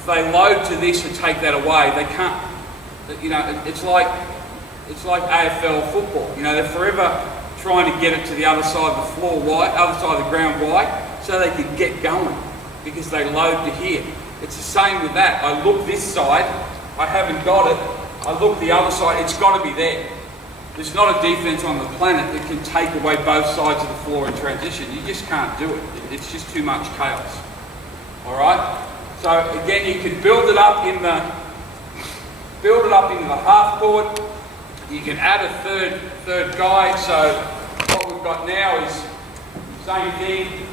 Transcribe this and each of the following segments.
if they load to this and take that away, they can't, you know, it's like AFL football. You know, they're forever trying to get it to the other side of the floor wide, other side of the ground wide, so they can get going, because they load to here. It's the same with that. I look this side, I haven't got it. I look the other side, it's got to be there. There's not a defense on the planet that can take away both sides of the floor in transition. You just can't do it. It's just too much chaos. All right. So again, you can build it up into the half court. You can add a third guy. So what we've got now is same thing.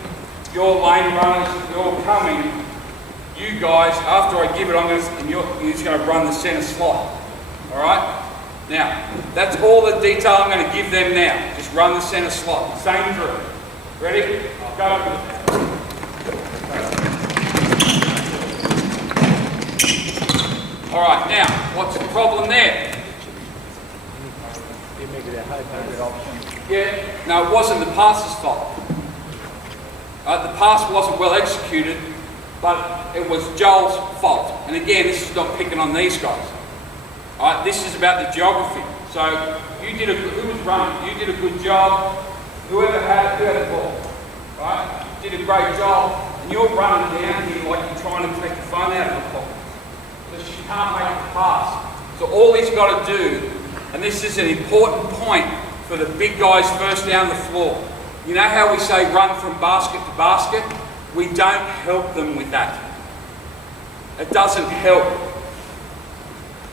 Your lane runners, you're coming. You guys, after I give it, you're just going to run the centre slot. All right. Now, that's all the detail I'm going to give them now. Just run the centre slot. Same drill. Ready? I'll go. All right, now, what's the problem there? Yeah, no, it wasn't the passer's fault. The pass wasn't well executed, but it was Joel's fault. And again, this is not picking on these guys. All right, this is about the geography. So who was running? You did a good job. Whoever had the ball, right? Did a great job. And you're running down here like you're trying to take the fun out of the ball. So she can't make the pass. So all he's got to do, and this is an important point for the big guys first down the floor. You know how we say run from basket to basket? We don't help them with that. It doesn't help.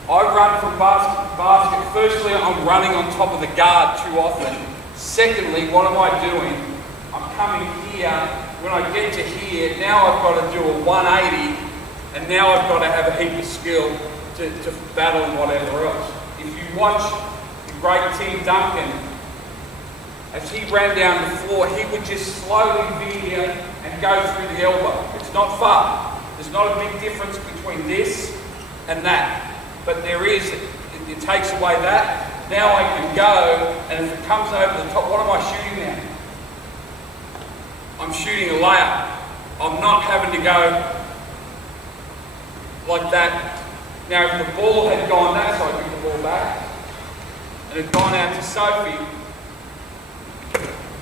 I run from basket to basket. Firstly, I'm running on top of the guard too often. Secondly, what am I doing? I'm coming here. When I get to here, now I've got to do a 180, and now I've got to have a heap of skill to battle and whatever else. If you watch the great Tim Duncan, as he ran down the floor, he would just slowly veer and go through the elbow. It's not far. There's not a big difference between this and that. But there is, it takes away that. Now I can go, and if it comes over the top, what am I shooting now? I'm shooting a layup. I'm not having to go like that. Now if the ball had gone that side, I bring the ball back, and it had gone out to Sophie,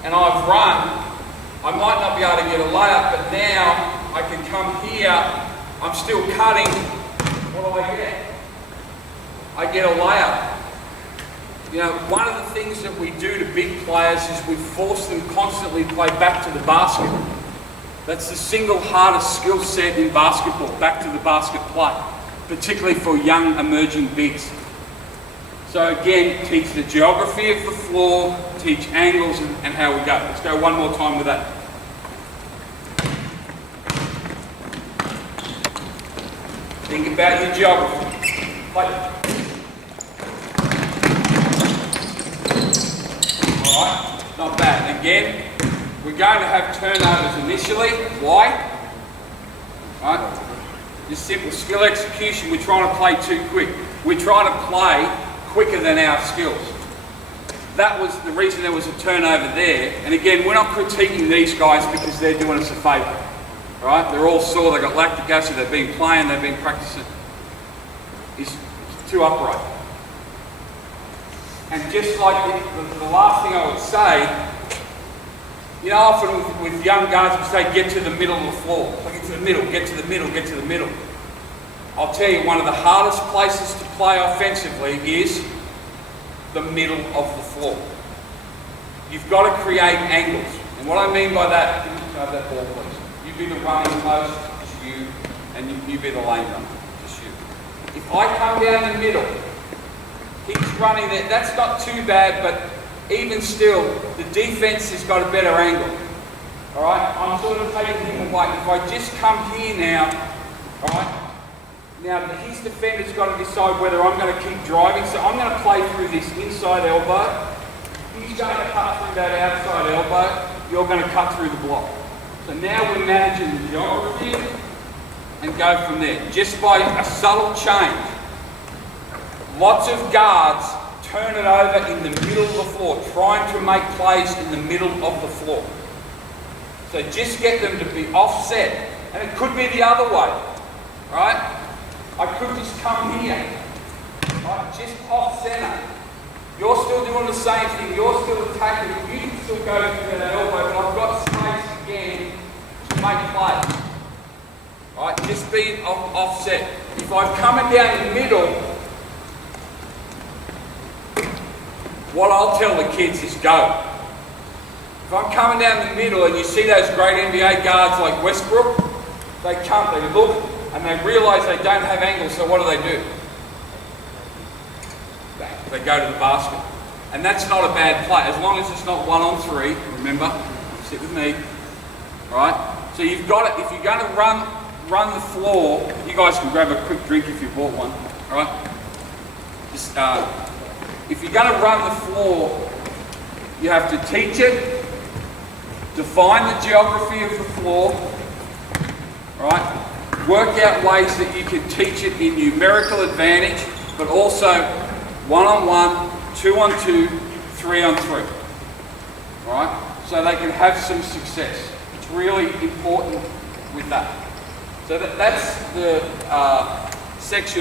and I've run, I might not be able to get a layup, but now I can come here, I'm still cutting, what do I get? I get a layup. You know, one of the things that we do to big players is we force them constantly to play back to the basket. That's the single hardest skill set in basketball, back to the basket play, particularly for young emerging bigs. So again, teach the geography of the floor, teach angles and how we go. Let's go one more time with that. Think about your geography. Play. Alright, not bad. Again, we're going to have turnovers initially. Why? Right? Just simple skill execution. We're trying to play too quick. We're trying to play quicker than our skills. That was the reason there was a turnover there. And again, we're not critiquing these guys because they're doing us a favour. Right? They're all sore, they've got lactic acid, they've been playing, they've been practicing. It's too upright. And just like the last thing I would say, you know, often with young guys we say get to the middle of the floor. So get to the middle, get to the middle, get to the middle. I'll tell you, one of the hardest places to play offensively is the middle of the floor. You've got to create angles. And what I mean by that, you can have that ball please. You be the running post, just you, and you be the lane runner, just you. If I come down the middle, he's running there, that's not too bad, but even still, the defense has got a better angle. All right, I'm sort of taking him away. If I just come here now, all right, now his defender's got to decide whether I'm going to keep driving, so I'm going to play through this inside elbow. He's going to cut through that outside elbow. You're going to cut through the block. So now we're managing the geography and go from there. Just by a subtle change. Lots of guards turn it over in the middle of the floor, trying to make plays in the middle of the floor. So just get them to be offset. And it could be the other way. right? I could just come here, right? Just off center. You're still doing the same thing. You're still attacking. You can still go through that elbow, but I've got space again to make plays. Right? Just be offset. If I'm coming down the middle, what I'll tell the kids is go. If I'm coming down the middle and you see those great NBA guards like Westbrook, they come, they look, and they realise they don't have angle, so what do? They go to the basket. And that's not a bad play, as long as it's not 1-on-3, remember, sit with me, right? So you've got it, if you're going to run the floor, you guys can grab a quick drink if you bought one, all right? Just, if you're going to run the floor, you have to teach it, define the geography of the floor, all right? Work out ways that you can teach it in numerical advantage, but also 1-on-1, 2-on-2, 3-on-3, all right? So they can have some success. It's really important with that. So that's the section